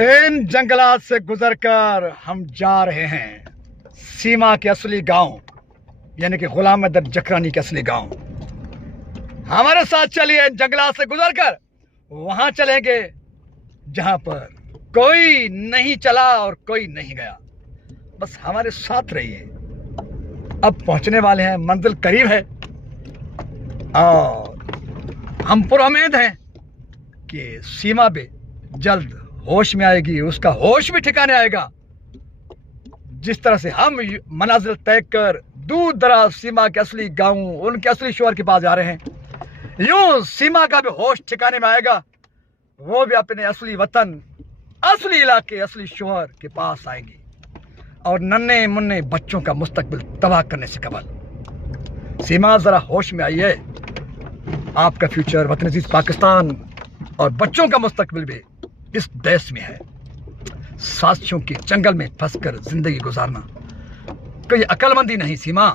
इन जंगलात से गुजरकर हम जा रहे हैं सीमा के असली गांव, यानी कि गुलाम अहमद जकरानी के असली गांव। हमारे साथ चलिए, इन जंगलात से गुजरकर वहां चलेंगे जहां पर कोई नहीं चला और कोई नहीं गया। बस हमारे साथ रहिए। अब पहुंचने वाले हैं, मंजिल करीब है और हम पुरुम्मीद हैं कि सीमा भी जल्द होश में आएगी, उसका होश भी ठिकाने आएगा। जिस तरह से हम मनाजिल तय कर दूर दराज सीमा के असली गांव, उनके असली शोहर के पास जा रहे हैं, यूं सीमा का भी होश ठिकाने में आएगा। वो भी अपने असली वतन, असली इलाके, असली शोहर के पास आएंगी और नन्हे मुन्ने बच्चों का मुस्तकबिल तबाह करने से कबल। सीमा, जरा होश में आइए। आपका फ्यूचर, वतन अजीज पाकिस्तान और बच्चों का मुस्तकबिल भी इस देश में है। साजिशों के जंगल में फंसकर जिंदगी गुजारना कोई अक्लमंदी नहीं सीमा।